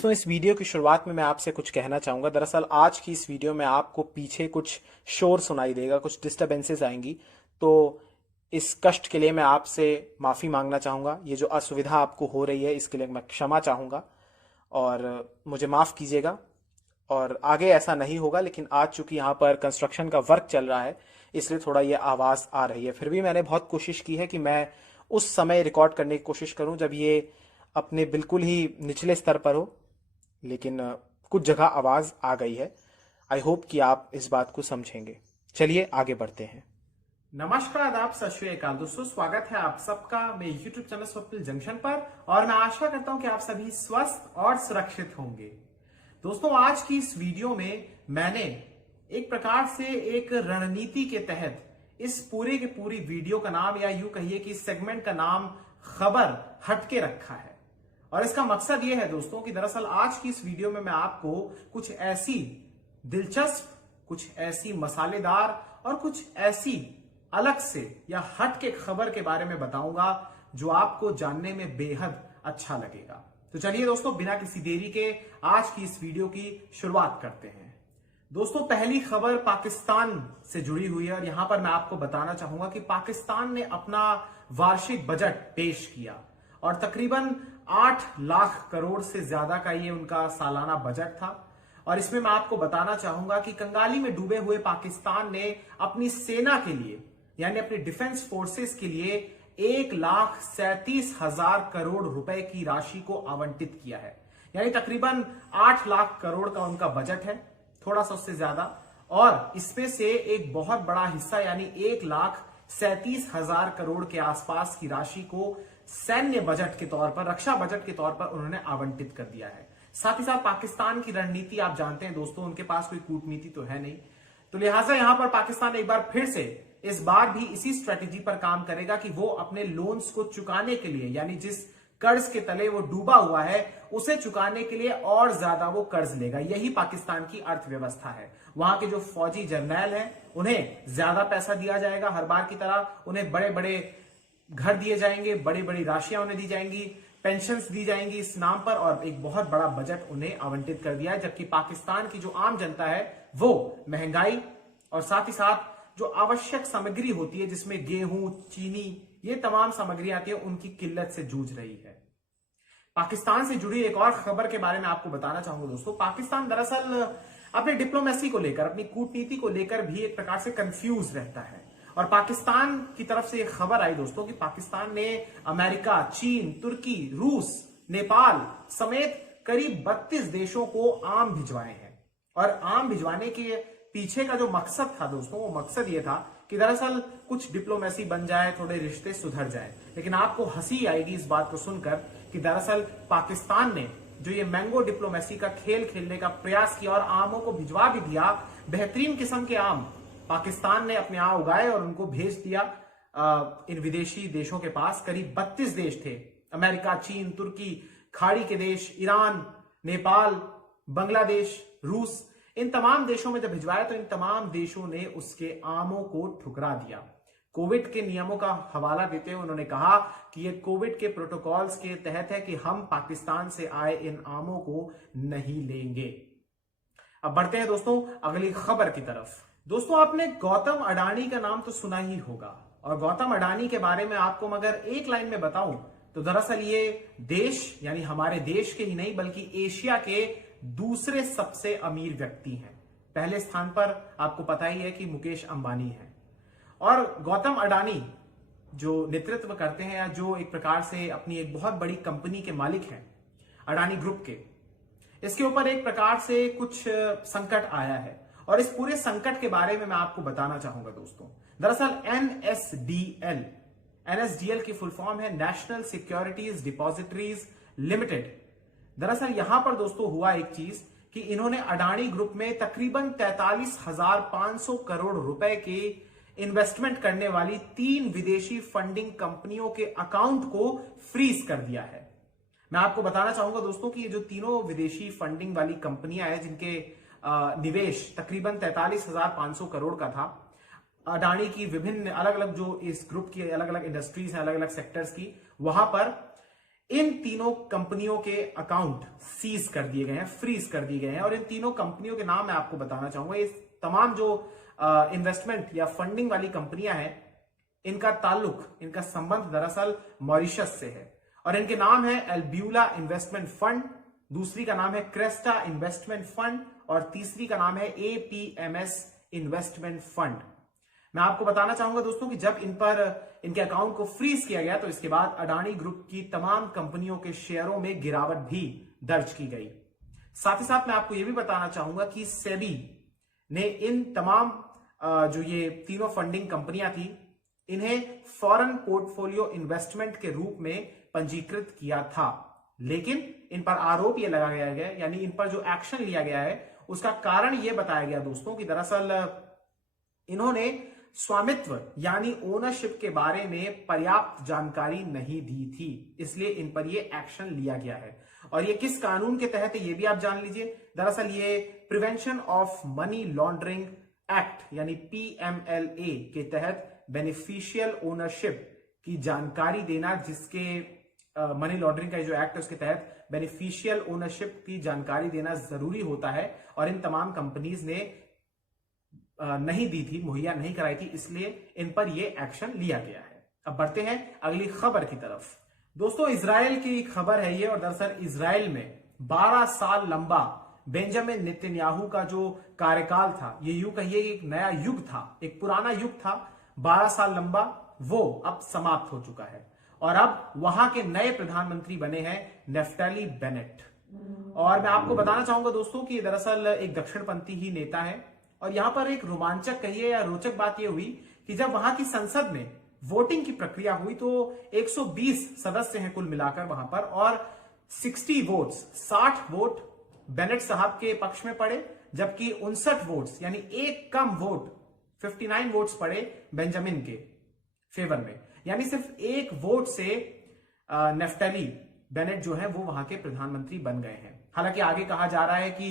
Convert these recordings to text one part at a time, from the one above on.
दोस्तों, इस वीडियो की शुरुआत में मैं आपसे कुछ कहना चाहूंगा। दरअसल आज की इस वीडियो में आपको पीछे कुछ शोर सुनाई देगा, कुछ डिस्टरबेंसेस आएंगी। तो इस कष्ट के लिए मैं आपसे माफ़ी मांगना चाहूंगा। ये जो असुविधा आपको हो रही है इसके लिए मैं क्षमा चाहूंगा और मुझे माफ़ कीजिएगा और आगे ऐसा नहीं होगा। लेकिन आज चूंकि यहाँ पर कंस्ट्रक्शन का वर्क चल रहा है इसलिए थोड़ा ये आवाज़ आ रही है। फिर भी मैंने बहुत कोशिश की है कि मैं उस समय रिकॉर्ड करने की कोशिश करूं जब ये अपने बिल्कुल ही निचले स्तर पर हो, लेकिन कुछ जगह आवाज़ आ गई है। आई होप कि आप इस बात को समझेंगे। चलिए आगे बढ़ते हैं। नमस्कार, आदाब, सत श्री अकाल दोस्तों, स्वागत है आप सबका मेरे YouTube चैनल स्वप्निल जंक्शन पर और मैं आशा करता हूं कि आप सभी स्वस्थ और सुरक्षित होंगे। दोस्तों, आज की इस वीडियो में मैंने एक प्रकार से एक रणनीति के तहत इस पूरे के पूरी वीडियो का नाम, या यूं कहिए कि इस सेगमेंट का नाम खबर हटके रखा है। और इसका मकसद यह है दोस्तों कि दरअसल आज की इस वीडियो में मैं आपको कुछ ऐसी दिलचस्प, कुछ ऐसी मसालेदार और कुछ ऐसी अलग से या हट के खबर के बारे में बताऊंगा जो आपको जानने में बेहद अच्छा लगेगा। तो चलिए दोस्तों, बिना किसी देरी के आज की इस वीडियो की शुरुआत करते हैं। दोस्तों, पहली खबर पाकिस्तान से जुड़ी हुई है और यहां पर मैं आपको बताना चाहूंगा कि पाकिस्तान ने अपना वार्षिक बजट पेश किया और तकरीबन 8 लाख करोड़ से ज्यादा का ये उनका सालाना बजट था। और इसमें मैं आपको बताना चाहूंगा कि कंगाली में डूबे हुए पाकिस्तान ने अपनी सेना के लिए, यानी अपनी डिफेंस फोर्सेस के लिए 1,37,000 करोड़ रुपए की राशि को आवंटित किया है। यानी तकरीबन 8 लाख करोड़ का उनका बजट है, थोड़ा सा उससे ज्यादा। और इसमें से एक बहुत बड़ा हिस्सा यानी 1,37,000 करोड़ के आसपास की राशि को सैन्य बजट के तौर पर, रक्षा बजट के तौर पर उन्होंने आवंटित कर दिया है। साथ ही साथ पाकिस्तान की रणनीति आप जानते हैं दोस्तों, उनके पास कोई कूटनीति तो है नहीं, तो लिहाजा यहां पर पाकिस्तान एक बार फिर से इस बार भी इसी स्ट्रेटेजी पर काम करेगा कि वो अपने लोन्स को चुकाने के लिए, यानी जिस कर्ज के तले वो डूबा हुआ है उसे चुकाने के लिए और ज्यादा वो कर्ज लेगा। यही पाकिस्तान की अर्थव्यवस्था है। वहां के जो फौजी जर्नैल हैं उन्हें ज्यादा पैसा दिया जाएगा, हर बार की तरह उन्हें बड़े बड़े घर दिए जाएंगे, बड़ी बड़ी राशियां उन्हें दी जाएंगी, पेंशन्स दी जाएंगी इस नाम पर, और एक बहुत बड़ा बजट उन्हें आवंटित कर दिया है। जबकि पाकिस्तान की जो आम जनता है वो महंगाई और साथ ही साथ जो आवश्यक सामग्री होती है जिसमें गेहूं, चीनी, ये तमाम सामग्री आती है, उनकी किल्लत से जूझ रही है। पाकिस्तान से जुड़ी एक और खबर के बारे में आपको बताना चाहूंगा दोस्तों। पाकिस्तान दरअसल अपनी डिप्लोमेसी को लेकर, अपनी कूटनीति को लेकर भी एक प्रकार से कंफ्यूज रहता है। और पाकिस्तान की तरफ से एक खबर आई दोस्तों कि पाकिस्तान ने अमेरिका, चीन, तुर्की, रूस, नेपाल समेत करीब 32 देशों को आम भिजवाए हैं। और आम भिजवाने के पीछे का जो मकसद था दोस्तों, वो मकसद ये था कि दरअसल कुछ डिप्लोमेसी बन जाए, थोड़े रिश्ते सुधर जाए। लेकिन आपको हंसी आएगी इस बात को सुनकर कि दरअसल पाकिस्तान ने जो ये मैंगो डिप्लोमेसी का खेल खेलने का प्रयास किया और आमों को भिजवा भी दिया, बेहतरीन किस्म के आम पाकिस्तान ने अपने यहाँ उगाए और उनको भेज दिया इन विदेशी देशों के पास। करीब 32 देश थे, अमेरिका, चीन, तुर्की, खाड़ी के देश, ईरान, नेपाल, बांग्लादेश, रूस, इन तमाम देशों में जब भिजवाया तो इन तमाम देशों ने उसके आमों को ठुकरा दिया। कोविड के नियमों का हवाला देते हुए उन्होंने कहा कि ये कोविड के प्रोटोकॉल्स के तहत है कि हम पाकिस्तान से आए इन आमों को नहीं लेंगे। अब बढ़ते हैं दोस्तों अगली खबर की तरफ। दोस्तों, आपने गौतम अडानी का नाम तो सुना ही होगा, और गौतम अडानी के बारे में आपको मगर एक लाइन में बताऊं तो दरअसल ये देश, यानी हमारे देश के ही नहीं बल्कि एशिया के दूसरे सबसे अमीर व्यक्ति हैं। पहले स्थान पर आपको पता ही है कि मुकेश अंबानी है। और गौतम अडानी जो नेतृत्व करते हैं, या जो एक प्रकार से अपनी एक बहुत बड़ी कंपनी के मालिक हैं, अडानी ग्रुप के, इसके ऊपर एक प्रकार से कुछ संकट आया है। और इस पूरे संकट के बारे में मैं आपको बताना चाहूंगा दोस्तों। दरअसल एनएसडीएल की फुल फॉर्म है नेशनल सिक्योरिटीज डिपॉजिटरीज लिमिटेड। दरअसल यहां पर दोस्तों हुआ एक चीज कि इन्होंने अडानी ग्रुप में तकरीबन 43,500 करोड़ रुपए के इन्वेस्टमेंट करने वाली 3 विदेशी फंडिंग कंपनियों के अकाउंट को फ्रीज कर दिया है। मैं आपको बताना चाहूंगा दोस्तों कि ये जो तीनों विदेशी फंडिंग वाली कंपनियां हैं जिनके निवेश तकरीबन 43,500 करोड़ का था, अडानी की विभिन्न अलग अलग जो इस ग्रुप की अलग अलग इंडस्ट्रीज हैं, अलग अलग सेक्टर्स की, वहां पर इन तीनों कंपनियों के अकाउंट सीज कर दिए गए हैं, फ्रीज कर दिए गए हैं। और इन तीनों कंपनियों के नाम मैं आपको बताना चाहूंगा। ये तमाम जो इन्वेस्टमेंट या फंडिंग वाली कंपनियां हैं, इनका ताल्लुक, इनका संबंध दरअसल मॉरिशस से है। और इनके नाम है एल्ब्यूला इन्वेस्टमेंट फंड, दूसरी का नाम है क्रेस्टा इन्वेस्टमेंट फंड, और तीसरी का नाम है एपीएमएस इन्वेस्टमेंट फंड। मैं आपको बताना चाहूंगा दोस्तों कि जब इन पर इनके अकाउंट को फ्रीज किया गया तो इसके बाद अडानी ग्रुप की तमाम कंपनियों के शेयरों में गिरावट भी दर्ज की गई। साथ ही साथ मैं आपको यह भी बताना चाहूंगा कि सेबी ने इन तमाम जो ये तीनों फंडिंग कंपनियां थी, इन्हें फॉरेन पोर्टफोलियो इन्वेस्टमेंट के रूप में पंजीकृत किया था। लेकिन इन पर आरोप यह लगाया गया, यानी इन पर जो एक्शन लिया गया है उसका कारण यह बताया गया दोस्तों कि दरअसल इन्होंने स्वामित्व यानी ओनरशिप के बारे में पर्याप्त जानकारी नहीं दी थी, इसलिए इन पर यह एक्शन लिया गया है। और ये किस कानून के तहत है ये भी आप जान लीजिए। दरअसल ये prevention of money laundering act यानी पीएमएलए के तहत बेनिफिशियल ओनरशिप की जानकारी देना, जिसके मनी लॉन्ड्रिंग का जो एक्ट है उसके तहत बेनिफिशियल ओनरशिप की जानकारी देना जरूरी होता है। और इन तमाम कंपनीज ने नहीं दी थी, मुहैया नहीं कराई थी, इसलिए इन पर यह एक्शन लिया गया है। अब बढ़ते हैं अगली खबर की तरफ। दोस्तों इजराइल की खबर है ये, और दरअसल इजराइल में 12 साल लंबा बेंजामिन नेतन्याहू का जो कार्यकाल था, ये यूं कहिए एक नया युग था, एक पुराना युग था 12 साल लंबा, वो अब समाप्त हो चुका है। और अब वहां के नए प्रधानमंत्री बने हैं नेफ्ताली बेनेट। और मैं आपको बताना चाहूंगा दोस्तों कि दरअसल एक दक्षिणपंथी ही नेता है। और यहां पर एक रोमांचक कहिए या रोचक बात यह हुई कि जब वहां की संसद में वोटिंग की प्रक्रिया हुई तो 120 सदस्य हैं कुल मिलाकर वहां पर, और 60 वोट बेनेट साहब के पक्ष में पड़े, जबकि 59 वोट्स यानी एक कम वोट 59 वोट्स पड़े बेंजामिन के फेवर में। यानी सिर्फ एक वोट से नेफ्ताली बेनेट जो है वो वहां के प्रधानमंत्री बन गए हैं। हालांकि आगे कहा जा रहा है कि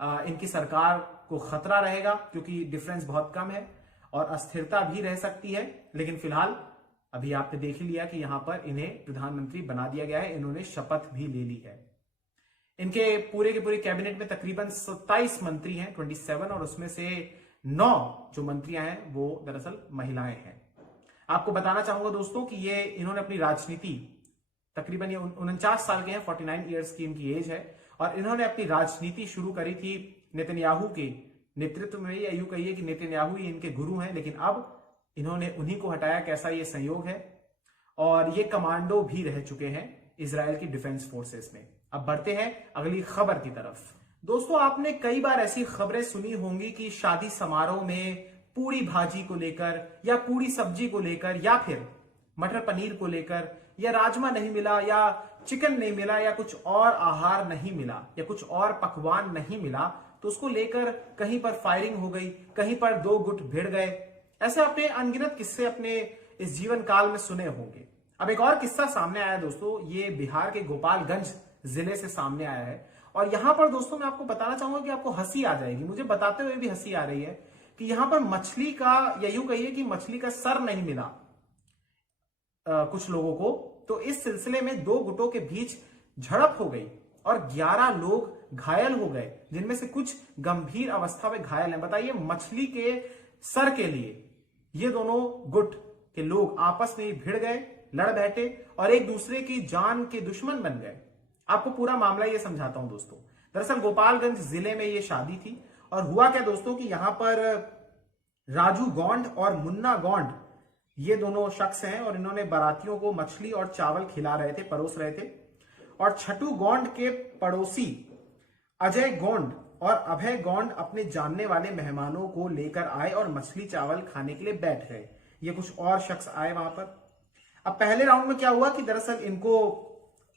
इनकी सरकार को खतरा रहेगा क्योंकि डिफरेंस बहुत कम है और अस्थिरता भी रह सकती है, लेकिन फिलहाल अभी आपने देख ही लिया कि यहां पर इन्हें प्रधानमंत्री बना दिया गया है, इन्होंने शपथ भी ले ली है। इनके पूरे के पूरे कैबिनेट में तकरीबन 27 मंत्री हैं, 27, और उसमें से 9 जो मंत्रियां हैं वो दरअसल महिलाएं हैं। आपको बताना चाहूंगा दोस्तों कि ये इन्होंने अपनी राजनीति, तकरीबन ये 49 साल के हैं, 49 ईयर्स की इनकी एज है, और इन्होंने अपनी राजनीति शुरू करी थी नेतन्याहू के नेतृत्व में, या यूं कहिए कि नेतन्याहू ही इनके गुरु हैं, लेकिन अब इन्होंने उन्हीं को हटाया। कैसा ये संयोग है। और ये कमांडो भी रह चुके हैं इजराइल की डिफेंस फोर्सेस में। अब बढ़ते हैं अगली खबर की तरफ। दोस्तों आपने कई बार ऐसी खबरें सुनी होंगी कि शादी समारोह में पूरी भाजी को लेकर या पूरी सब्जी को लेकर या फिर मटर पनीर को लेकर या राजमा नहीं मिला या चिकन नहीं मिला या कुछ और आहार नहीं मिला या कुछ और पकवान नहीं मिला तो उसको लेकर कहीं पर फायरिंग हो गई, कहीं पर 2 गुट भिड़ गए। ऐसे आपने अनगिनत किस्से अपने इस जीवन काल में सुने होंगे। अब एक और किस्सा सामने आया दोस्तों, ये बिहार के गोपालगंज जिले से सामने आया है। और यहां पर दोस्तों मैं आपको बताना चाहूंगा कि आपको हंसी आ जाएगी, मुझे बताते हुए भी हंसी आ रही है कि यहां पर मछली का, या यूं कहिए कि मछली का सर नहीं मिला कुछ लोगों को। तो इस सिलसिले में 2 गुटों के बीच झड़प हो गई और 11 लोग घायल हो गए, जिनमें से कुछ गंभीर अवस्था में घायल हैं। बताइए, मछली के सर के लिए ये दोनों गुट के लोग आपस में भिड़ गए, लड़ बैठे और एक दूसरे की जान के दुश्मन बन गए। आपको पूरा मामला ये समझाता हूं दोस्तों। दरअसल गोपालगंज जिले में ये शादी थी और हुआ क्या दोस्तों कि यहां पर राजू गौंड और मुन्ना गौंड ये दोनों शख्स हैं और इन्होंने बारातियों को मछली और चावल खिला रहे थे, परोस रहे थे। और छठू गौंड के पड़ोसी अजय गौंड और अभय गौंड अपने जानने वाले मेहमानों को लेकर आए और मछली चावल खाने के लिए बैठ गए। ये कुछ और शख्स आए वहां पर। अब पहले राउंड में क्या हुआ कि दरअसल इनको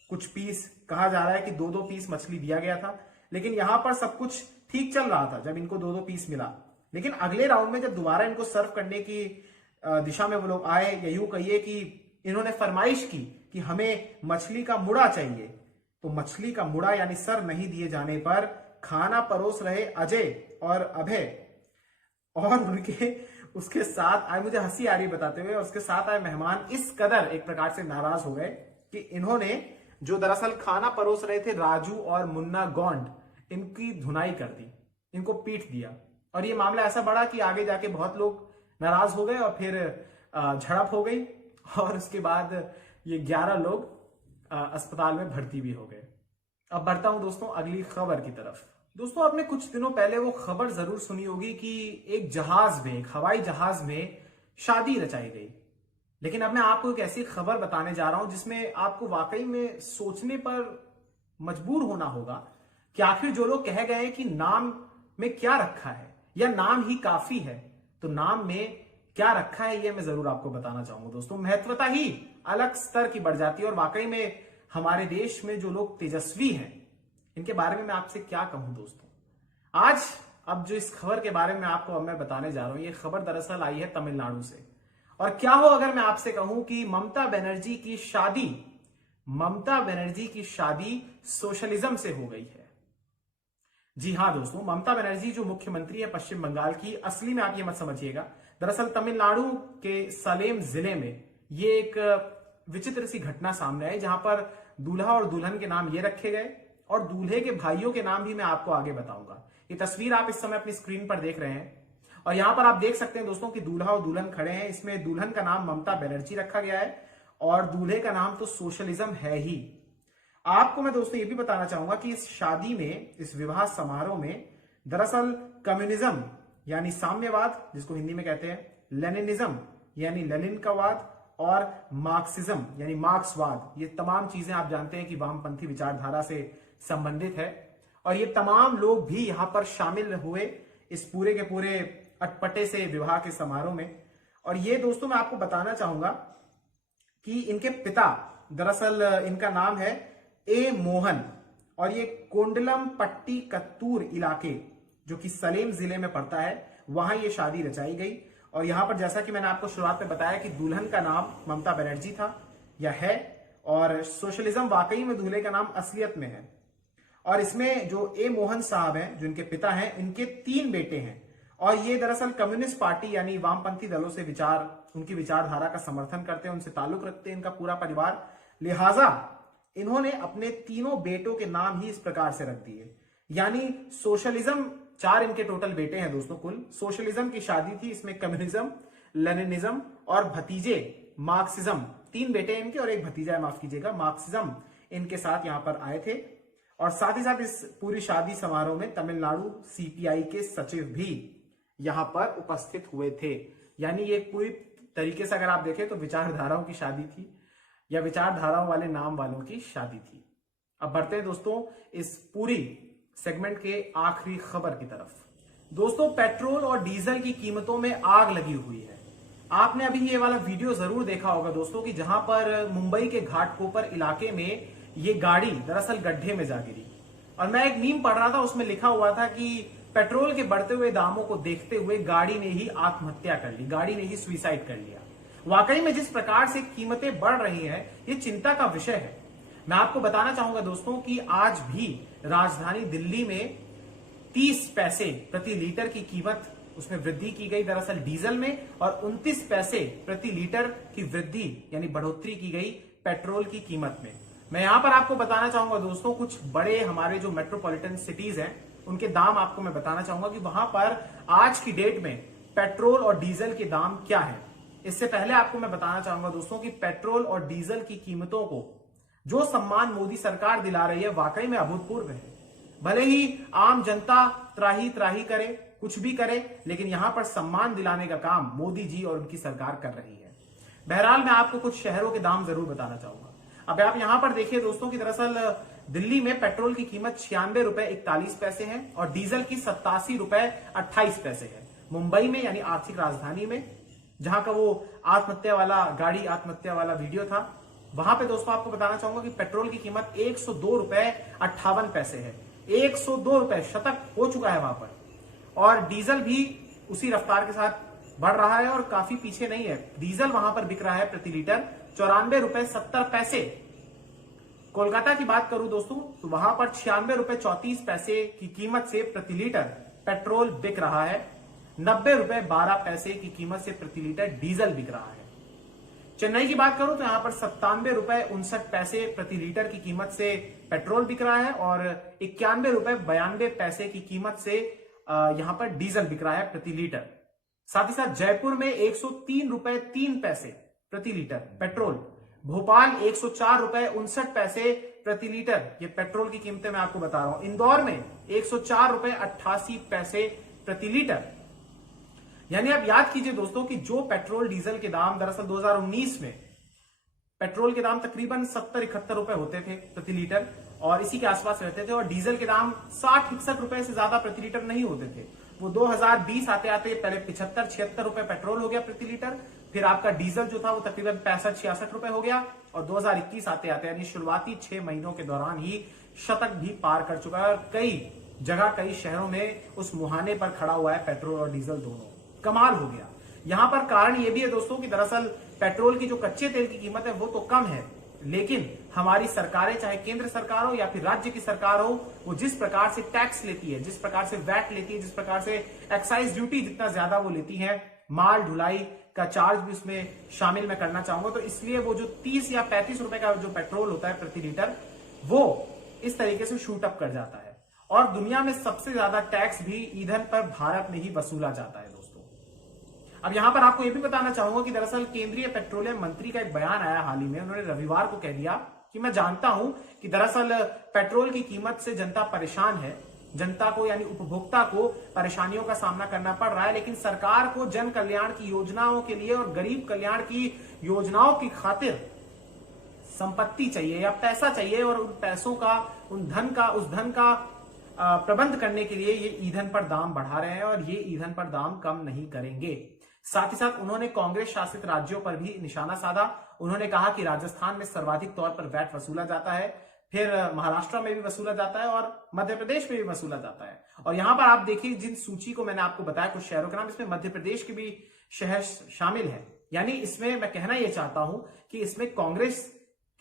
कुछ पीस, कहा जा रहा है कि 2-2 पीस मछली दिया गया था, लेकिन यहां पर सब कुछ ठीक चल रहा था जब इनको 2-2 पीस मिला। लेकिन अगले राउंड में जब दोबारा इनको सर्व करने की दिशा में वो लोग आए, या यूं कहिए कि इन्होंने फरमाइश की कि हमें मछली का मुड़ा चाहिए, तो मछली का मुड़ा यानी सर नहीं दिए जाने पर खाना परोस रहे अजय और अभय और उनके उसके साथ आए, मुझे हंसी आ रही बताते हुए, उसके साथ आए मेहमान इस कदर एक प्रकार से नाराज हो गए कि इन्होंने जो दरअसल खाना परोस रहे थे राजू और मुन्ना गौंड, इनकी धुनाई कर दी, इनको पीट दिया। और ये मामला ऐसा बढ़ा कि आगे जाके बहुत लोग नाराज हो गए और फिर झड़प हो गई और उसके बाद ये 11 लोग अस्पताल में भर्ती भी हो गए। अब बढ़ता हूं दोस्तों अगली खबर की तरफ। दोस्तों आपने कुछ दिनों पहले वो खबर जरूर सुनी होगी कि एक जहाज में, एक हवाई जहाज में शादी रचाई गई। लेकिन अब मैं आपको एक ऐसी खबर बताने जा रहा हूं जिसमें आपको वाकई में सोचने पर मजबूर होना होगा कि आखिर जो लोग कह गए कि नाम में क्या रखा है या नाम ही काफी है, तो नाम में क्या रखा है ये मैं जरूर आपको बताना चाहूंगा। दोस्तों महत्वता ही अलग स्तर की बढ़ जाती है और वाकई में हमारे देश में जो लोग तेजस्वी हैं, इनके बारे में मैं आपसे क्या कहूं दोस्तों। आज अब जो इस खबर के बारे में आपको अब मैं बताने जा रहा हूं, ये खबर दरअसल आई है तमिलनाडु से। और क्या हो अगर मैं आपसे कहूं कि ममता बनर्जी की शादी सोशलिज्म से हो गई है। जी हां दोस्तों, ममता बनर्जी जो मुख्यमंत्री है पश्चिम बंगाल की, असली में आप ये मत समझिएगा, दरअसल तमिलनाडु के सलेम जिले में ये एक विचित्र सी घटना सामने आई, जहां पर दूल्हा और दुल्हन के नाम ये रखे गए और दूल्हे के भाइयों के नाम भी मैं आपको आगे बताऊंगा। ये तस्वीर आप इस समय अपनी स्क्रीन पर देख रहे हैं और यहां पर आप देख सकते हैं दोस्तों कि दूल्हा और दुल्हन खड़े हैं। इसमें दुल्हन का नाम ममता बनर्जी रखा गया है और दूल्हे का नाम तो सोशलिज्म है ही। आपको मैं दोस्तों ये भी बताना चाहूंगा कि इस शादी में, इस विवाह समारोह में दरअसल कम्युनिज्म यानी साम्यवाद, जिसको हिंदी में कहते हैं लेनिनिज्म यानी लेनिन का वाद, और मार्क्सिज्म यानी मार्क्सवाद, ये तमाम चीजें आप जानते हैं कि वामपंथी विचारधारा से संबंधित है। और ये तमाम लोग भी यहां पर शामिल हुए इस पूरे के पूरे अटपटे से विवाह के समारोह में। और ये दोस्तों मैं आपको बताना चाहूंगा कि इनके पिता, दरअसल इनका नाम है ए मोहन, और ये कोंडलम पट्टी कत्तूर इलाके जो कि सलेम जिले में पड़ता है, वहां ये शादी रचाई गई। और यहां पर जैसा कि मैंने आपको शुरुआत में बताया कि दुल्हन का नाम ममता बनर्जी था या है, और सोशलिज्म वाकई में दूल्हे का नाम असलियत में है। और इसमें जो ए मोहन साहब हैं, जो इनके पिता हैं, इनके 3 बेटे हैं और ये दरअसल कम्युनिस्ट पार्टी यानी वामपंथी दलों से उनकी विचारधारा का समर्थन करते हैं, उनसे ताल्लुक रखते हैं इनका पूरा परिवार। लिहाजा इन्होंने अपने तीनों बेटों के नाम ही इस प्रकार से रख दिए, यानी सोशलिज्म, 4 इनके टोटल बेटे हैं दोस्तों कुल। सोशलिज्म की शादी थी, इसमें कम्युनिज्म, लेनिनिज्म और भतीजे मार्क्सिज्म, 3 बेटे इनके और एक भतीजा है, माफ कीजिएगा, मार्क्सिज्म इनके साथ यहां पर आए थे। और साथ ही साथ इस पूरी शादी समारोह में तमिलनाडु सीपीआई के सचिव भी यहां पर उपस्थित हुए थे। यानी ये पूरी तरीके से अगर आप देखें तो विचारधाराओं की शादी थी या विचारधाराओं वाले नाम वालों की शादी थी। अब बढ़ते हैं दोस्तों इस पूरी सेगमेंट के आखिरी खबर की तरफ। दोस्तों पेट्रोल और डीजल की कीमतों में आग लगी हुई है। आपने अभी ये वाला वीडियो जरूर देखा होगा दोस्तों कि जहां पर मुंबई के घाटकोपर इलाके में ये गाड़ी दरअसल गड्ढे में जा गिरी। और मैं एक मीम पढ़ रहा था, उसमें लिखा हुआ था कि पेट्रोल के बढ़ते हुए दामों को देखते हुए गाड़ी ने ही आत्महत्या कर ली, गाड़ी ने ही सुसाइड कर लिया। वाकई में जिस प्रकार से कीमतें बढ़ रही हैं, ये चिंता का विषय है। मैं आपको बताना चाहूंगा दोस्तों कि आज भी राजधानी दिल्ली में 30 पैसे प्रति लीटर की कीमत, उसमें वृद्धि की गई दरअसल डीजल में, और 29 पैसे प्रति लीटर की वृद्धि यानी बढ़ोतरी की गई पेट्रोल की कीमत में। मैं यहां पर आपको बताना चाहूंगा दोस्तों कुछ बड़े हमारे जो मेट्रोपॉलिटन सिटीज हैं उनके दाम आपको मैं बताना चाहूंगा कि वहां पर आज की डेट में पेट्रोल और डीजल के दाम क्या है। इससे पहले आपको मैं बताना चाहूंगा दोस्तों कि पेट्रोल और डीजल की कीमतों को जो सम्मान मोदी सरकार दिला रही है वाकई में अभूतपूर्व है। भले ही आम जनता त्राही त्राही करे, कुछ भी करे, लेकिन यहां पर सम्मान दिलाने का काम मोदी जी और उनकी सरकार कर रही है। बहरहाल मैं आपको कुछ शहरों के दाम जरूर बताना चाहूंगा। अब आप यहां पर देखिए दोस्तों कि दरअसल दिल्ली में पेट्रोल की कीमत 96 रुपए 41 पैसे है और डीजल की 87 रुपए 28 पैसे है। मुंबई में यानी आर्थिक राजधानी में, जहां का वो गाड़ी आत्महत्या वाला वीडियो था, वहां पे दोस्तों आपको बताना चाहूंगा कि पेट्रोल की कीमत 102 रुपए 58 पैसे है। 102 रुपए शतक हो चुका है वहां पर। और डीजल भी उसी रफ्तार के साथ बढ़ रहा है और काफी पीछे नहीं है। डीजल वहां पर बिक रहा है प्रति लीटर 94 रुपए 70 पैसे। कोलकाता की बात करूं दोस्तों तो वहां पर 96 रुपए 34 पैसे की कीमत से प्रति लीटर पेट्रोल बिक रहा है। 90 रुपए 12 पैसे की कीमत से प्रति लीटर डीजल बिक रहा है। चेन्नई की बात करूं तो यहां पर 97 रुपए 59 पैसे प्रति लीटर की कीमत से पेट्रोल बिक रहा है और 91 रुपए 92 पैसे की कीमत से यहां पर डीजल बिक रहा है प्रति लीटर। साथ ही साथ जयपुर में 103 रुपए 3 पैसे प्रति लीटर पेट्रोल, भोपाल 104 रुपए 59 पैसे प्रति लीटर, ये पेट्रोल की कीमतें मैं आपको बता रहा हूं। इंदौर में 104 रुपए 88 पैसे प्रति लीटर। यानी आप याद कीजिए दोस्तों कि जो पेट्रोल डीजल के दाम दरअसल 2019 में पेट्रोल के दाम तकरीबन 70-71 रुपए होते थे प्रति लीटर और इसी के आसपास रहते थे, और डीजल के दाम 60-61 रुपए से ज्यादा प्रति लीटर नहीं होते थे। वो 2020 आते आते पहले 75-76 रुपए पेट्रोल हो गया प्रति लीटर, फिर आपका डीजल जो था वो तकरीबन 65-66 रुपए हो गया, और 2021 आते आते यानी शुरुआती 6 महीनों के दौरान ही शतक भी पार कर चुका है और कई जगह कई शहरों में उस मुहाने पर खड़ा हुआ है पेट्रोल और डीजल दोनों। कमाल हो गया। यहां पर कारण यह भी है दोस्तों कि दरअसल पेट्रोल की जो कच्चे तेल की कीमत है वो तो कम है, लेकिन हमारी सरकारें, चाहे केंद्र सरकार हो या फिर राज्य की सरकार हो, वो जिस प्रकार से टैक्स लेती है, जिस प्रकार से वैट लेती है, जिस प्रकार से एक्साइज ड्यूटी जितना ज्यादा वो लेती है, माल ढुलाई का चार्ज भी उसमें शामिल मैं करना चाहूंगा, तो इसलिए वो जो 30 या 35 रुपए का जो पेट्रोल होता है प्रति लीटर वो इस तरीके से शूट अप कर जाता है। और दुनिया में सबसे ज्यादा टैक्स भी ईंधन पर भारत में ही वसूला जाता है दोस्तों। अब यहां पर आपको यह भी बताना चाहूंगा कि दरअसल केंद्रीय पेट्रोलियम मंत्री का एक बयान आया हाल ही में, उन्होंने रविवार को कह दिया कि मैं जानता हूं कि दरअसल पेट्रोल की कीमत से जनता परेशान है, जनता को यानी उपभोक्ता को परेशानियों का सामना करना पड़ रहा है, लेकिन सरकार को जन कल्याण की योजनाओं के लिए और गरीब कल्याण की योजनाओं की खातिर संपत्ति चाहिए या पैसा चाहिए, और उन पैसों का, उस धन का प्रबंध करने के लिए ये ईंधन पर दाम बढ़ा रहे हैं और ये ईंधन पर दाम कम नहीं करेंगे। साथ ही साथ उन्होंने कांग्रेस शासित राज्यों पर भी निशाना साधा। उन्होंने कहा कि राजस्थान में सर्वाधिक तौर पर वैट वसूला जाता है, फिर महाराष्ट्र में भी वसूला जाता है और मध्य प्रदेश में भी वसूला जाता है। और यहां पर आप देखिए जिन सूची को मैंने आपको बताया कुछ शहरों के नाम, इसमें मध्य प्रदेश के भी शहर शामिल है। यानी इसमें मैं कहना यह चाहता हूं कि इसमें कांग्रेस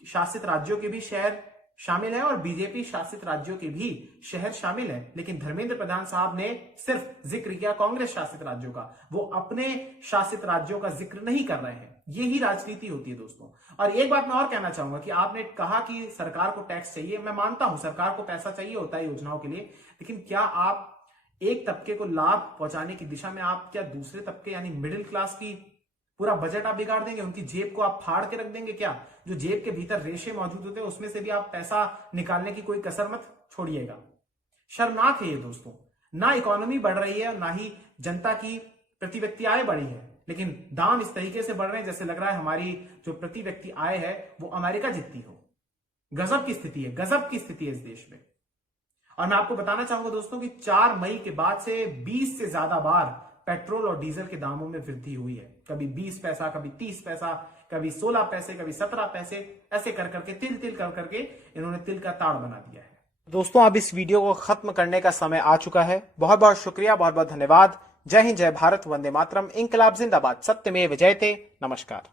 शासित राज्यों के भी शहर शामिल है और बीजेपी शासित राज्यों के भी शहर शामिल है, लेकिन धर्मेंद्र प्रधान साहब ने सिर्फ जिक्र किया कांग्रेस शासित राज्यों का, वो अपने शासित राज्यों का जिक्र नहीं कर रहे हैं। यही राजनीति होती है दोस्तों। और एक बात मैं और कहना चाहूंगा कि आपने कहा कि सरकार को टैक्स चाहिए, मैं मानता हूं सरकार को पैसा चाहिए होता है योजनाओं के लिए, लेकिन क्या आप एक तबके को लाभ पहुंचाने की दिशा में आप क्या दूसरे तबके यानी मिडिल क्लास की पूरा बजट आप बिगाड़ देंगे, उनकी जेब को आप फाड़ के रख देंगे क्या? जो जेब के भीतर रेशे मौजूद होते हैं उसमें से भी आप पैसा निकालने की कोई कसर मत छोड़िएगा। शर्मनाक है ये दोस्तों। ना इकोनॉमी बढ़ रही है, ना ही जनता की प्रति व्यक्ति आय बढ़ी है, लेकिन दाम इस तरीके से बढ़ रहे हैं जैसे लग रहा है हमारी जो प्रति व्यक्ति आय है वो अमेरिका जितनी हो। गजब की स्थिति है, गजब की स्थिति है इस देश में। और मैं आपको बताना चाहूंगा दोस्तों कि 4 मई के बाद से 20 से ज्यादा बार पेट्रोल और डीजल के दामों में वृद्धि हुई है। कभी 20 पैसा, कभी 30 पैसा, कभी 16 पैसे, कभी 17 पैसे, ऐसे कर करके तिल कर करके इन्होंने तिल का ताड़ बना दिया है। दोस्तों अब इस वीडियो को खत्म करने का समय आ चुका है। बहुत बहुत शुक्रिया, बहुत बहुत धन्यवाद। जय हिंद, जय भारत, वंदे मातरम, इंकलाब जिंदाबाद, सत्यमेव जयते। नमस्कार।